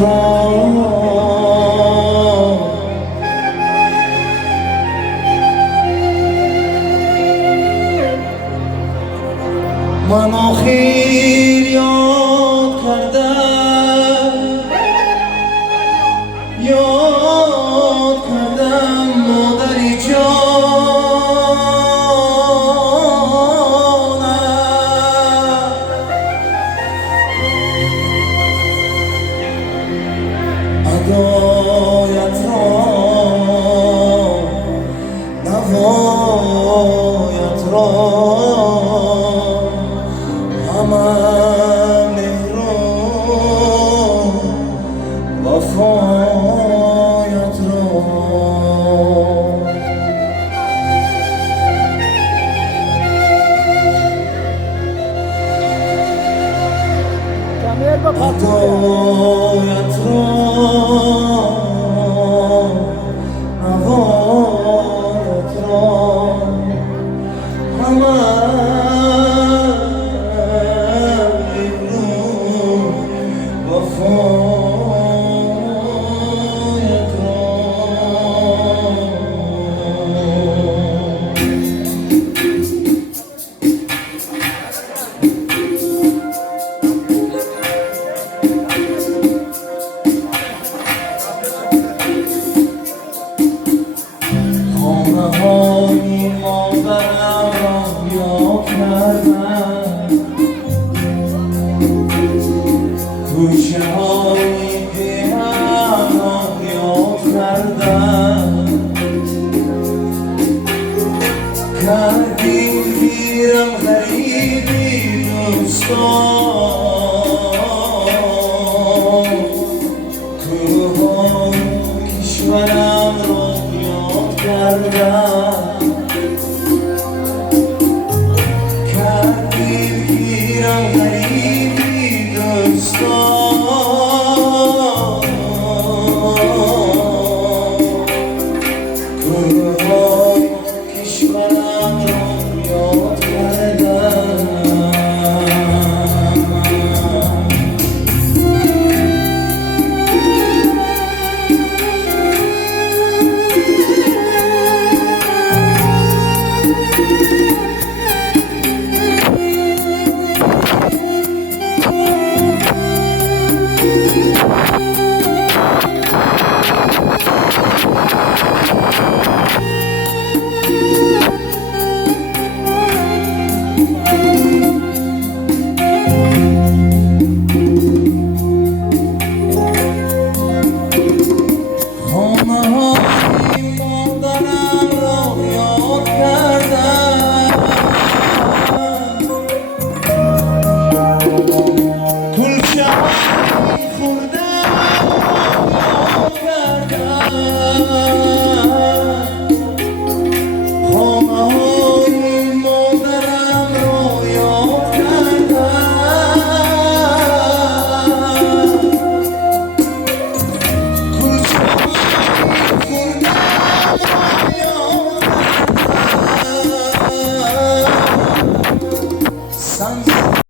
را من آخر یاد کردم مادری جانم ادایت را نوایت را همه مهر و وفایت را هدایت را نوایت را همه وفایت را خانه‌های مادرم را یاد کردم کوچه‌های دلم را یاد کردم کردیم گیرم غریبی دوستان کوه‌های کشورم را یاد کردم کردیم گیرم غریبی دوستان کوه‌های کشورم را یاد کردم